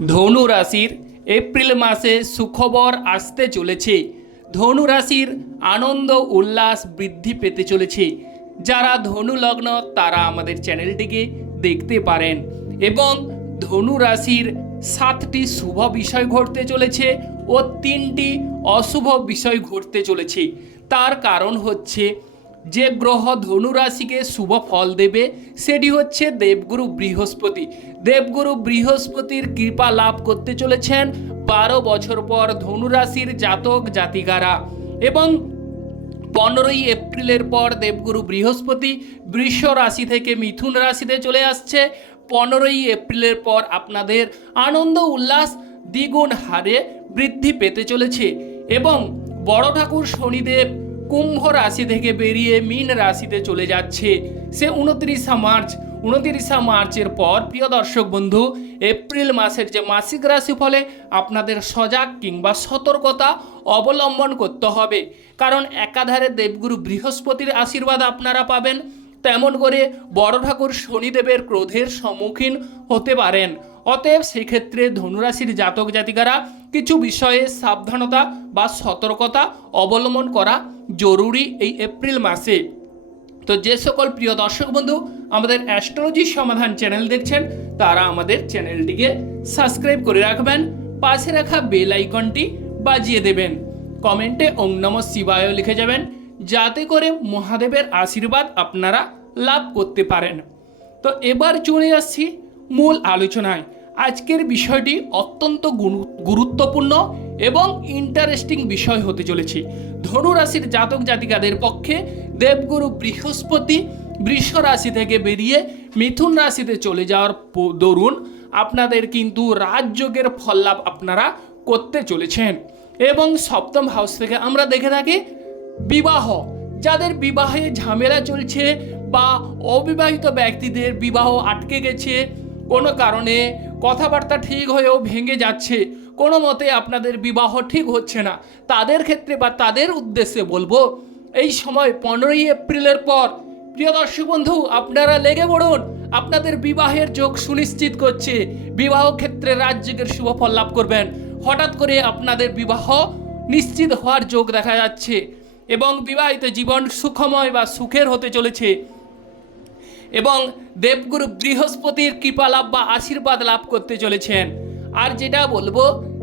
ধনু রাশির এপ্রিল মাসে সুখবর আসতে চলেছে। ধনু রাশির আনন্দ উল্লাস বৃদ্ধি পেতে চলেছে। যারা ধনু লগ্ন তারা আমাদের চ্যানেলটিকে দেখতে পারেন এবং ধনু রাশির সাতটি শুভ বিষয় ঘটতে চলেছে ও তিনটি অশুভ বিষয় ঘটতে চলেছে। তার কারণ হচ্ছে যে গ্রহ ধনুরাশিকে শুভ ফল দেবে, সেটি হচ্ছে দেবগুরু বৃহস্পতি। দেবগুরু বৃহস্পতির কৃপা লাভ করতে চলেছেন বারো বছর পর ধনুরাশির জাতক জাতিকারা। এবং পনেরোই এপ্রিলের পর দেবগুরু বৃহস্পতি বৃষ রাশি থেকে মিথুন রাশিতে চলে আসছে। পনেরোই এপ্রিলের পর আপনাদের আনন্দ উল্লাস, দ্বিগুণ হারে বৃদ্ধি পেতে চলেছে। এবং বড় ঠাকুর শনিদেব কুম্ভ রাশি থেকে বেরিয়ে মীন রাশিতে চলে যাচ্ছে। সে উনত্রিশা মার্চ, উনত্রিশা মার্চের পর, প্রিয় দর্শক বন্ধু, এপ্রিল মাসের যে মাসিক রাশি ফলে আপনাদের সজাগ কিংবা সতর্কতা অবলম্বন করতে হবে। কারণ একাধারে দেবগুরু বৃহস্পতির আশীর্বাদ আপনারা পাবেন। তেমন করে বড় ঠাকুর শনিদেবের ক্রোধের সম্মুখীন হতে পারেন। অতএব সেক্ষেত্রে ধনুরাশির জাতক জাতিকারা কিছু বিষয়ে সাবধানতা বা সতর্কতা অবলম্বন করা জরুরি এই এপ্রিল মাসে। তো যে সকল প্রিয় দর্শক বন্ধু, আমাদের অ্যাস্ট্রোলজি সমাধান চ্যানেল দেখছেন, তারা আমাদের চ্যানেলটিকে সাবস্ক্রাইব করে রাখবেন, পাশে রাখা বেল আইকনটি বাজিয়ে দেবেন। কমেন্টে ওং নম শিবায় লিখে যাবেন যাতে করে মহাদেবের আশীর্বাদ আপনারা লাভ করতে পারেন। তো এবার চলে আসছি মূল আলোচনায়। আজকের বিষয়টি অত্যন্ত গুরুত্বপূর্ণ এবং ইন্টারেস্টিং বিষয় হতে চলেছে। ধনু রাশির জাতক জাতিকাদের পক্ষে দেবগুরু বৃহস্পতি বৃষ রাশি থেকে বেরিয়ে মিথুন রাশিতে চলে যাওয়ার দরুন আপনাদের কিন্তু রাজযোগের ফল লাভ আপনারা করতে চলেছেন। এবং সপ্তম হাউস থেকে আমরা দেখে থাকি বিবাহ। যাদের বিবাহে ঝামেলা চলছে বা অবিবাহিত ব্যক্তিদের বিবাহ আটকে গেছে, কোনো কারণে কথাবার্তা ঠিক হয়েও ভেঙে যাচ্ছে, কোনো মতে আপনাদের বিবাহ ঠিক হচ্ছে না। তাদের ক্ষেত্রে বা তাদের উদ্দেশ্যে বলব, এই সময় পনেরোই এপ্রিলের পর, প্রিয় দর্শক বন্ধু, আপনারা লেগে পড়ুন, আপনাদের বিবাহের যোগ সুনিশ্চিত করছে, বিবাহ ক্ষেত্রে রাজ্যের শুভ ফল লাভ করবেন। হঠাৎ করে আপনাদের বিবাহ নিশ্চিত হওয়ার যোগ দেখা যাচ্ছে। এবং বিবাহিত জীবন সুখময় বা সুখের হতে চলেছে। এবং দেবগুরু বৃহস্পতির কৃপা লাভ বা আশীর্বাদ লাভ করতে চলেছেন। আর যেটা বলব,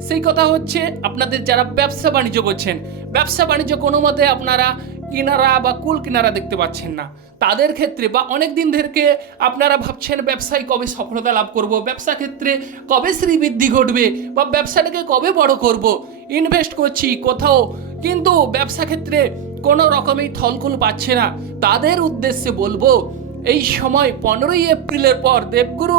সেই কথা হচ্ছে আপনাদের যারা ব্যবসা বাণিজ্য করছেন, ব্যবসা বাণিজ্য কোনো মতে আপনারা কিনারা বা কুল কিনারা দেখতে পাচ্ছেন না। তাদের ক্ষেত্রে বা অনেক দিন থেকে আপনারা ভাবছেন ব্যবসায় কবে সফলতা লাভ করব, ব্যবসা ক্ষেত্রে কবে শ্রীবৃদ্ধি ঘটবে বা ব্যবসাটাকে কবে বড় করব ইনভেস্ট করছি কোথাও। কিন্তু ব্যবসা ক্ষেত্রে কোনো রকমেই থলকুল পাচ্ছে না। তাদের উদ্দেশ্যে বলব, এই সময় পনেরোই এপ্রিলের পর দেবগুরু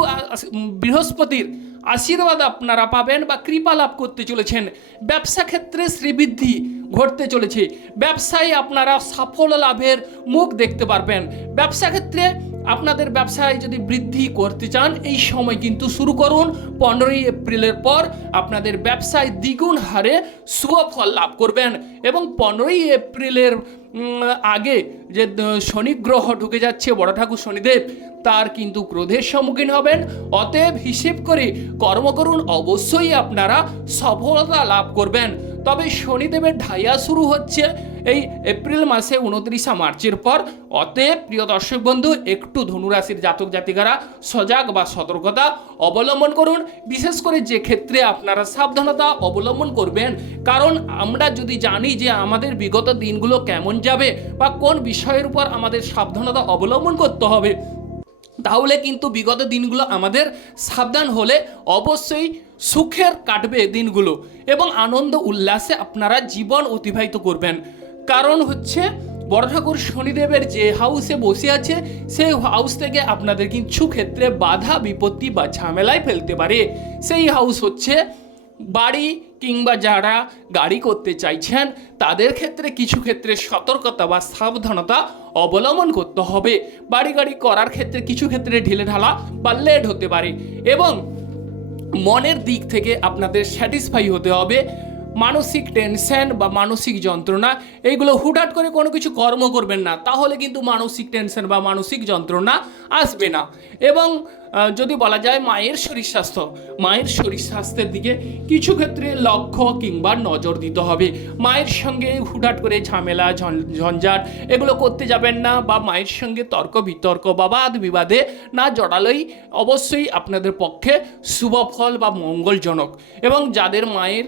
বৃহস্পতির আশীর্বাদ আপনারা পাবেন বা কৃপা লাভ করতে চলেছেন। ব্যবসা ক্ষেত্রে শ্রীবৃদ্ধি ঘটতে চলেছে। ব্যবসায় আপনারা সাফল্য লাভের মুখ দেখতে পারবেন। ব্যবসা ক্ষেত্রে আপনাদের ব্যবসায় যদি বৃদ্ধি করতে চান, এই সময় কিন্তু শুরু করুন। পনেরোই এপ্রিলের পর আপনাদের ব্যবসায় দ্বিগুণ হারে শুভ ফল লাভ করবেন এবং পনেরোই এপ্রিলের আগে যে শনি গ্রহ ঢুকে যাচ্ছে বড় ঠাকুর শনিদেব, তার কিন্তু ক্রোধের সম্মুখীন হবেন। অতএব হিসেব করে কর্ম করুন, অবশ্যই আপনারা সফলতা লাভ করবেন। তবে শনিদেবের ঢাইয়া শুরু হচ্ছে এই এপ্রিল মাসে উনত্রিশা মার্চের পর। অতএব, প্রিয় দর্শক বন্ধু, একটু ধনুরাশির জাতক জাতিকারা সজাগ বা সতর্কতা অবলম্বন করুন। বিশেষ করে যে ক্ষেত্রে আপনারা সাবধানতা অবলম্বন করবেন। কারণ আমরা যদি জানি যে আমাদের বিগত দিনগুলো কেমন যাবে বা কোন বিষয়ের উপর আমাদের সাবধানতা অবলম্বন করতে হবে? তাহলে কিন্তু বিগত দিনগুলো আমাদের সাবধান হলে অবশ্যই সুখের কাটবে দিনগুলো এবং আনন্দ উল্লাসে আপনারা জীবন অতিবাহিত করবেন। কারণ হচ্ছে বড় ঠাকুর শনিদেবের যে হাউসে বসে আছে, সেই হাউস থেকে আপনাদের কিছু ক্ষেত্রে বাধা, বিপত্তি বা ঝামেলায় ফেলতে পারে। সেই হাউস হচ্ছে বাড়ি কিংবা যারা গাড়ি করতে চাইছেন, তাদের ক্ষেত্রে কিছু ক্ষেত্রে সতর্কতা বা সাবধানতা অবলম্বন করতে হবে। বাড়ি গাড়ি করার ক্ষেত্রে কিছু ক্ষেত্রে ঢিলে ঢালা বা লেট হতে পারে এবং মনের দিক থেকে আপনাদের স্যাটিসফাই হতে হবে। মানসিক টেনশন বা মানসিক যন্ত্রণা এইগুলো হুটহাট করে কোনো কিছু কর্ম করবেন না, তাহলে কিন্তু মানসিক টেনশন বা মানসিক যন্ত্রণা আসবে না। এবং যদি বলা যায় মায়ের শরীর স্বাস্থ্য, মায়ের শরীর স্বাস্থ্যের দিকে কিছু ক্ষেত্রে লক্ষ্য কিংবা নজর দিতে হবে। মায়ের সঙ্গে হুটহাট করে ঝামেলা ঝঞ্ঝাট, এগুলো করতে যাবেন না বা মায়ের সঙ্গে তর্ক বিতর্ক বা বাদ বিবাদে না জড়ালেই অবশ্যই আপনাদের পক্ষে শুভ ফল বা মঙ্গলজনক। এবং যাদের মায়ের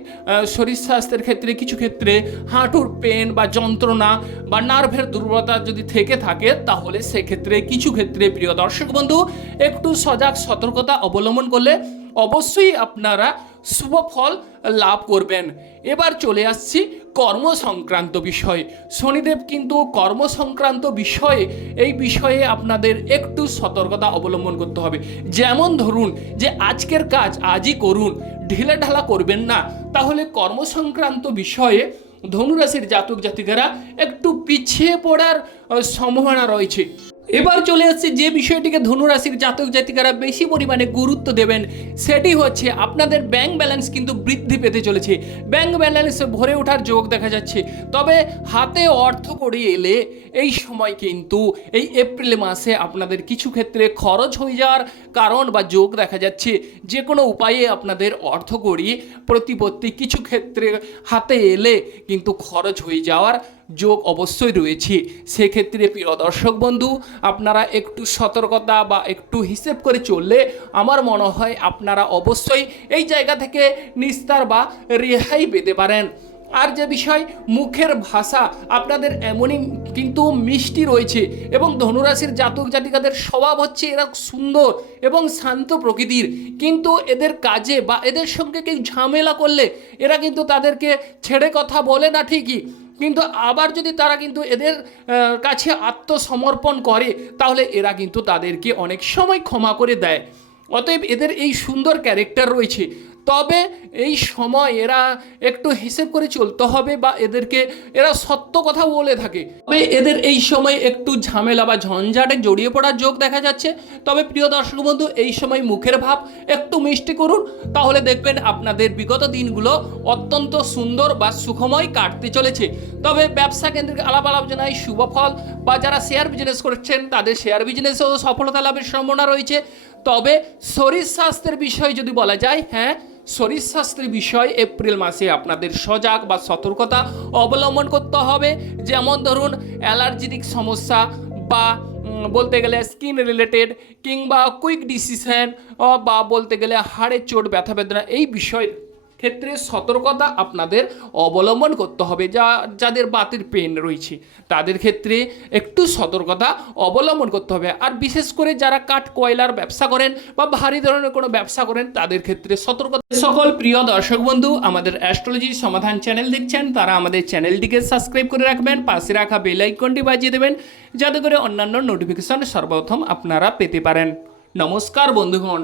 শরীর স্বাস্থ্যের ক্ষেত্রে কিছু ক্ষেত্রে হাঁটুর পেন বা যন্ত্রণা বা নার্ভের দুর্বলতা যদি থেকে থাকে, তাহলে সেক্ষেত্রে কিছু ক্ষেত্রে প্রিয় দর্শক বন্ধু, একটু সজাগ সতর্কতা অবলম্বন করলে অবশ্যই আপনারা শুভ ফল লাভ করবেন। এবার চলে আসছি কর্ম সংক্রান্ত বিষয়। শনিদেব কিন্তু কর্ম সংক্রান্ত বিষয়ে, এই বিষয়ে আপনাদের একটু সতর্কতা অবলম্বন করতে হবে। যেমন ধরুন যে আজকের কাজ আজই করুন, ঢিলে ঢালা করবেন না। তাহলে কর্ম সংক্রান্ত বিষয়ে ধনুরাশির জাতক জাতিকারা একটু পিছিয়ে পড়ার সম্ভাবনা রয়েছে। এবার চলে আসছে যে বিষয়টিকে ধনুরাশির জাতক জাতিকারা বেশি পরিমাণে গুরুত্ব দেবেন, সেটি হচ্ছে আপনাদের ব্যাংক ব্যালেন্স কিন্তু বৃদ্ধি পেতে চলেছে। ব্যাংক ব্যালেন্স ভরে ওঠার যোগ দেখা যাচ্ছে। তবে হাতে অর্থ করে এলে এই সময় কিন্তু এই এপ্রিল মাসে আপনাদের কিছু ক্ষেত্রে খরচ হয়ে যাওয়ার কারণ বা যোগ দেখা যাচ্ছে। যে কোনো উপায়ে আপনাদের অর্থ করি প্রতিপত্তি কিছু ক্ষেত্রে হাতে এলে কিন্তু খরচ হয়ে যাওয়ার যোগ অবশ্যই রয়েছে। সেক্ষেত্রে প্রিয় দর্শক বন্ধু, আপনারা একটু সতর্কতা বা একটু হিসেব করে চললে আমার মনে হয় আপনারা অবশ্যই এই জায়গা থেকে নিস্তার বা রেহাই পেতে পারেন। আর যে বিষয়, মুখের ভাষা, আপনাদের এমনই কিন্তু মিষ্টি রয়েছে এবং ধনুরাশির জাতক জাতিকাদের স্বভাব হচ্ছে এরা সুন্দর এবং শান্ত প্রকৃতির। কিন্তু এদের কাজে বা এদের সঙ্গে কেউ ঝামেলা করলে এরা কিন্তু তাদেরকে ছেড়ে কথা বলে না ঠিকই। কিন্তু আবার যদি তারা কিন্তু এদের কাছে আত্মসমর্পণ করে, তাহলে এরা কিন্তু তাদেরকে অনেক সময় ক্ষমা করে দেয়। অতএব এদের এই সুন্দর ক্যারেক্টার রয়েছে। তবে এই সময় এরা একটু হিসেব করে চলতে হবে বা এদেরকে, এরা সত্য কথা বলে থাকে। তবে এদের এই সময় একটু ঝামেলা বা ঝঞ্ঝাটে জড়িয়ে পড়ার যোগ দেখা যাচ্ছে। তবে প্রিয় দর্শক বন্ধু, এই সময় মুখের ভাব একটু মিষ্টি করুন। তাহলে দেখবেন আপনাদের বিগত দিনগুলো অত্যন্ত সুন্দর বা সুখময় কাটতে চলেছে। তবে ব্যবসা কেন্দ্রিক আলাপ আলোচনায় শুভ ফল বা যারা শেয়ার বিজনেস করছেন, তাদের শেয়ার বিজনেসেও সফলতা লাভের সম্ভাবনা রয়েছে। তবে শরীর স্বাস্থ্যের বিষয় যদি বলা যায় হ্যাঁ শরীর স্বাস্থ্যের বিষয় এপ্রিল মাসে আপনাদের সজাগ বা সতর্কতা অবলম্বন করতে হবে। যেমন ধরুন অ্যালার্জিটিক সমস্যা বা বলতে গেলে স্কিন রিলেটেড কিংবা কুইক ডিসিশন বা বলতে গেলে হাড়ের চোট, ব্যথা বেদনা, এই বিষয় ক্ষেত্রে সতর্কতা আপনাদের অবলম্বন করতে হবে, যা, যাদের বাতের পেন রয়েছে। তাদের ক্ষেত্রে একটু সতর্কতা অবলম্বন করতে হবে। আর বিশেষ করে যারা কাঠ কয়লার ব্যবসা করেন বা ভারী ধরনের কোনো ব্যবসা করেন, তাদের ক্ষেত্রে সতর্কতা। সকল প্রিয় দর্শক বন্ধু, আমাদের অ্যাস্ট্রোলজি সমাধান চ্যানেল দেখছেন, তারা আমাদের চ্যানেলটিকে সাবস্ক্রাইব করে রাখবেন, পাশে রাখা বেল আইকনটি বাজিয়ে দেবেন, যাতে করে অন্যান্য নোটিফিকেশন সর্বপ্রথম আপনারা পেতে পারেন। নমস্কার বন্ধুগণ।